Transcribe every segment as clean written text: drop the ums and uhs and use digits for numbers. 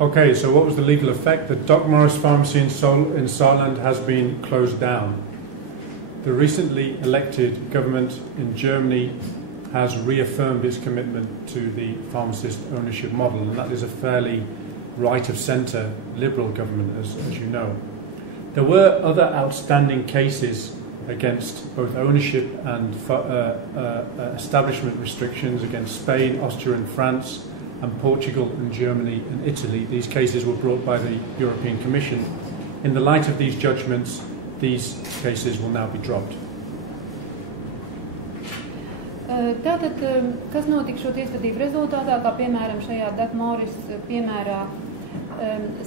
Okay, so what was the legal effect? The Doc Morris pharmacy in Saarland has been closed down. The recently elected government in Germany has reaffirmed its commitment to the pharmacist ownership model, and that is a fairly right-of-centre liberal government, as you know. There were other outstanding cases against both ownership and establishment restrictions against Spain, Austria and France, and Portugal and Germany and Italy. These cases were brought by the European Commission. In the light of these judgments, these cases will now be dropped. Tātad, kas notika šo tiesvedību rezultātā, kā piemēram šajā Doc Morris piemērā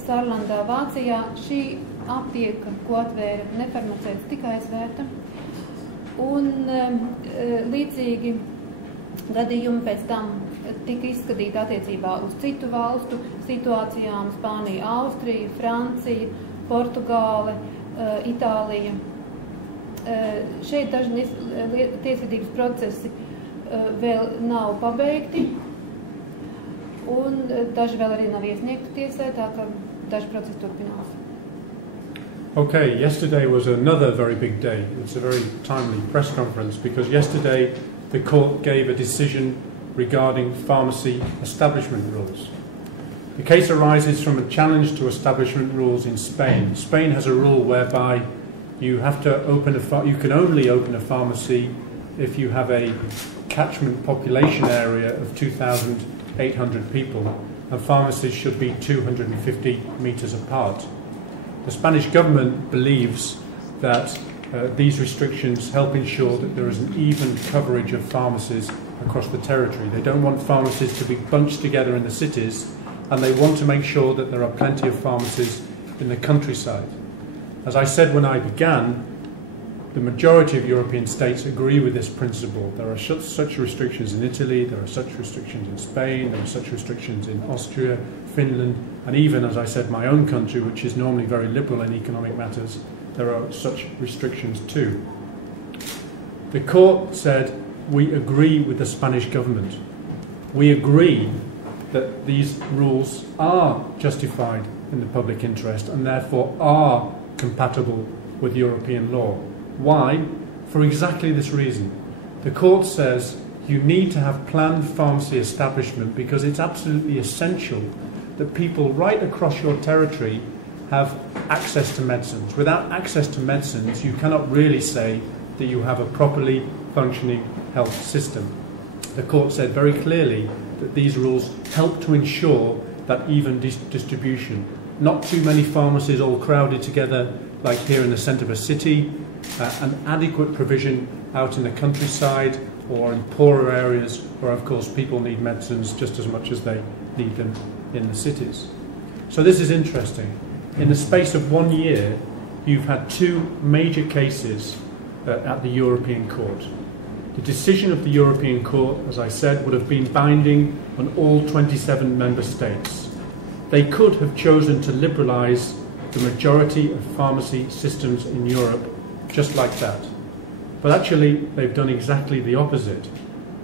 Saarlandā, Vācijā, šī aptieka, ko atvēra nefarmaceitiska, tika aizvērta, un līdzīgi gadījumi pēc tam tika izskatīti attiecībā uz citu valstu situācijām - Spānija, Austrija, Francija, Portugāle, Itālija. Šeit daži tiesvedības procesi vēl nav pabeigti, un daži vēl arī nav iesniegti tiesai, tā ka daži procesi turpinās. Okay, yesterday was another very big day. It's a very timely press conference because yesterday the court gave a decision regarding pharmacy establishment rules. The case arises from a challenge to establishment rules in Spain. Spain has a rule whereby you can only open a pharmacy if you have a catchment population area of 2,800 people, and pharmacies should be 250 meters apart. The Spanish government believes that these restrictions help ensure that there is an even coverage of pharmacies across the territory. They don't want pharmacies to be bunched together in the cities, and they want to make sure that there are plenty of pharmacies in the countryside. As I said when I began, the majority of European states agree with this principle. There are such restrictions in Italy, there are such restrictions in Spain, there are such restrictions in Austria, Finland, and even, as I said, my own country, which is normally very liberal in economic matters, there are such restrictions too. The court said, we agree with the Spanish government. We agree that these rules are justified in the public interest and therefore are compatible with European law. Why? For exactly this reason. The court says you need to have planned pharmacy establishment because it's absolutely essential that people right across your territory have access to medicines. Without access to medicines, you cannot really say that you have a properly functioning health system. The court said very clearly that these rules help to ensure that even distribution. Not too many pharmacies all crowded together like here in the centre of a city, an adequate provision out in the countryside or in poorer areas where of course people need medicines just as much as they need them in the cities. So this is interesting. In the space of 1 year, you've had two major cases at the European Court. The decision of the European Court, as I said, would have been binding on all 27 member states. They could have chosen to liberalise the majority of pharmacy systems in Europe just like that. But actually, they've done exactly the opposite.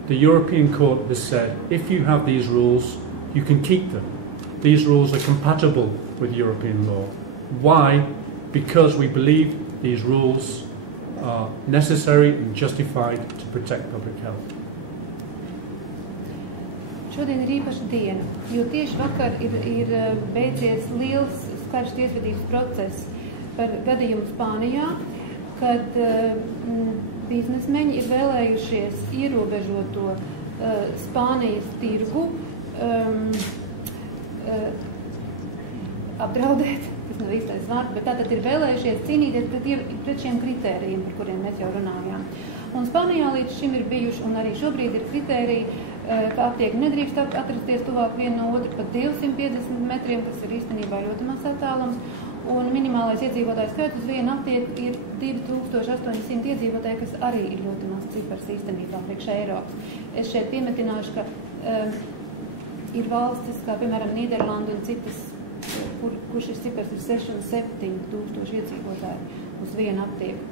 The European Court has said, if you have these rules, you can keep them. These rules are compatible with European law. Why? Because we believe these rules are necessary and justified to protect public health. Šodien ir īpaša diena, jo tieši vakar ir beidzies liels karš tiesvedības process par gadījumu Spānijā, kad biznesmeņi ir vēlējušies ierobežot to Spānijas tirgu, apdraudēt, tas nav īstais vārds, bet tātad ir vēlējušies cīnīties pret šiem kritērijiem, par kuriem mēs jau runājām. Un Spānijā līdz šim ir bijuši, un arī šobrīd ir kritēriji, ka aptieki nedrīkst atrasties tuvāk viena no otra pat 250 metriem, kas ir īstenībā ļoti mazs attālums, un minimālais iedzīvotāju skaits uz vienu aptieku ir 2800 iedzīvotāji, kas arī ir ļoti mazs cipars īstenībā priekš Eiropas. Es šeit piemetināšu, ka ir valstis, kā piemēram Nīderlanda un citas, kur šis cipars ir 6 un 7 tūkstoši iedzīvotāji uz vienu aptieku.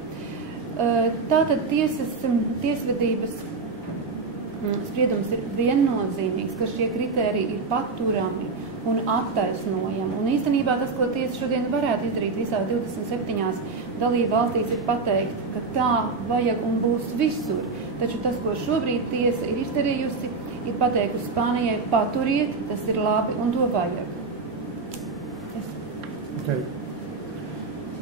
Tātad tiesvedības spriedums ir viennozīmīgs, ka šie kritēriji ir paturami un attaisnojami. Un īstenībā tas, ko tiesa šodien varētu izdarīt visās 27 dalību valstīs, ir pateikt, ka tā vajag un būs visur. Taču tas, ko šobrīd tiesa ir izdarījusi, ir pateikusi Spānijai, paturiet, tas ir labi un to vajag. Okay.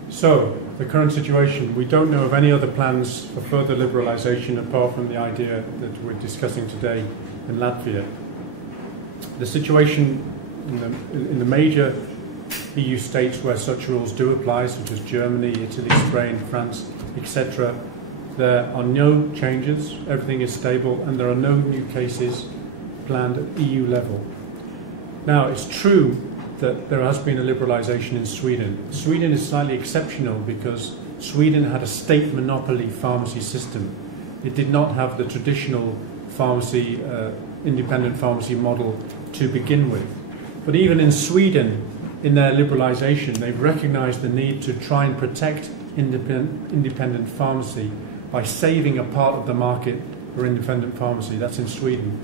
So, the current situation, we don't know of any other plans for further liberalisation apart from the idea that we're discussing today in Latvia. The situation in the major EU states where such rules do apply, such as Germany, Italy, Spain, France, etc., there are no changes, everything is stable, and there are no new cases planned at EU level. Now, it's true that there has been a liberalisation in Sweden. Sweden is slightly exceptional because Sweden had a state monopoly pharmacy system. It did not have the traditional pharmacy, independent pharmacy model to begin with. But even in Sweden, in their liberalisation, they've recognised the need to try and protect independent pharmacy by saving a part of the market for independent pharmacy. That's in Sweden.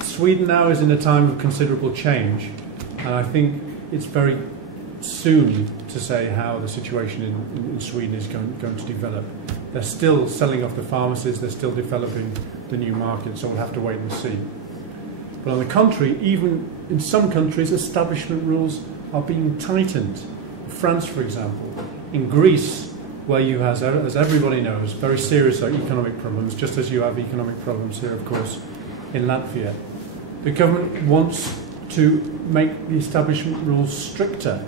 Sweden now is in a time of considerable change, and I think it's very soon to say how the situation in Sweden is going to develop. They're still selling off the pharmacies, they're still developing the new market, so we'll have to wait and see. But on the contrary, even in some countries, establishment rules are being tightened. France, for example. In Greece, where you have, as everybody knows, very serious economic problems, just as you have economic problems here, of course, in Latvia. The government wants to make the establishment rules stricter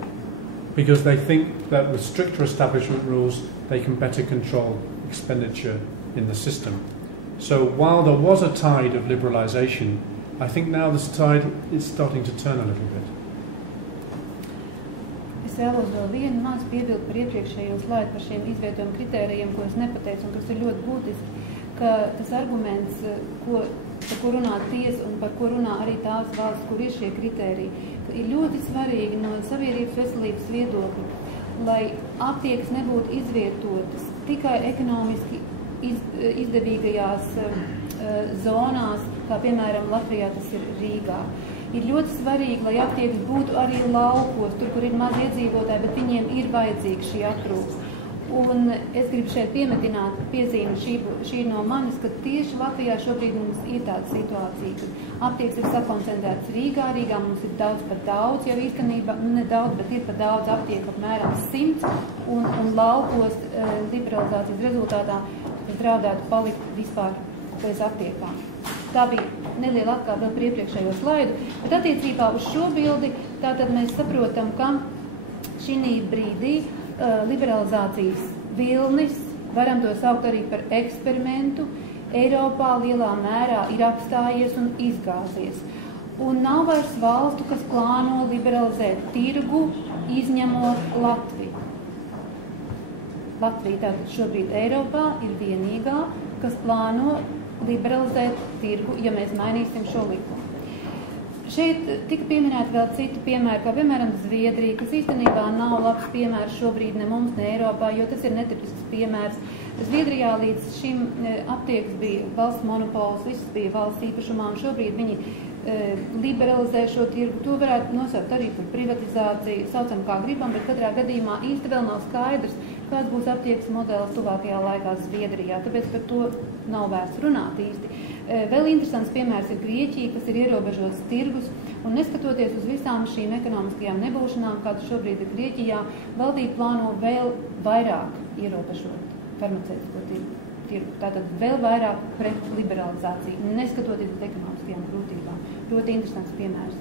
because they think that with stricter establishment rules, they can better control expenditure in the system. So while there was a tide of liberalisation, I think now this tide is starting to turn a little bit. Es vēlos vēl vienu mazu piebildu par iepriekšējo slaidu par šiem izvietojumu kritērijiem, ko es nepateicu, un kas ir ļoti būtiski, ka tas arguments, par ko runā tiesa un par ko runā arī tās valsts, kur ir šie kritēriji, ir ļoti svarīgi no sabiedrības veselības viedokļa, lai aptiekas nebūtu izvietotas tikai ekonomiski izdevīgajās zonās, kā piemēram Latvijā tas ir Rīgā. Ir ļoti svarīgi, lai aptiekas būtu arī laukos, tur, kur ir maz iedzīvotāji, bet viņiem ir vajadzīga šī aprūpe. Un es gribu šeit piemetināt piezīmi šī no manis, ka tieši Latvijā šobrīd mums ir tāda situācija, ka aptiekas ir sakoncentrētas Rīgā. Rīgā mums ir daudz par daudz, jau īstenībā, ne daudz, bet ir par daudz aptieku apmēram 100, un laukos liberalizācijas rezultātā draudētu palikt vispār bez aptiekām. Tā bija neliela atkāpe vēl par iepriekšējo slaidu, bet attiecībā uz šo bildi tātad mēs saprotam, ka šī brīdī liberalizācijas vilnis, varam to saukt arī par eksperimentu, Eiropā lielā mērā ir apstājies un izgāzies. Un nav vairs valstu, kas plāno liberalizēt tirgu, izņemot Latviju. Latvija tātad šobrīd Eiropā ir vienīgā, kas plāno liberalizēt tirgu, ja mēs mainīsim šo likumu. Šeit tika pieminēti vēl citi piemēri, kā piemēram Zviedrija, kas īstenībā nav labs piemērs šobrīd ne mums, ne Eiropā, jo tas ir netipisks piemērs. Zviedrijā līdz šim aptiekas bija valsts monopols, viss bija valsts īpašumā, un šobrīd viņi liberalizē šo tirgu. To varētu nosaukt arī par privatizāciju, saucam kā gribam, bet katrā gadījumā īsti vēl nav skaidrs, kāds būs aptiekas modelis tuvākajā laikā Zviedrijā, tāpēc par to nav vērts runāt īsti. Vēl interesants piemērs ir Grieķija, kas ir ierobežots tirgus, un neskatoties uz visām šīm ekonomiskajām nebūšanām, kādas šobrīd ir Grieķijā, valdība plāno vēl vairāk ierobežot farmaceitisko tirgu. Tātad vēl vairāk pret liberalizāciju, neskatoties uz ekonomiskajām grūtībām. Ļoti interesants piemērs.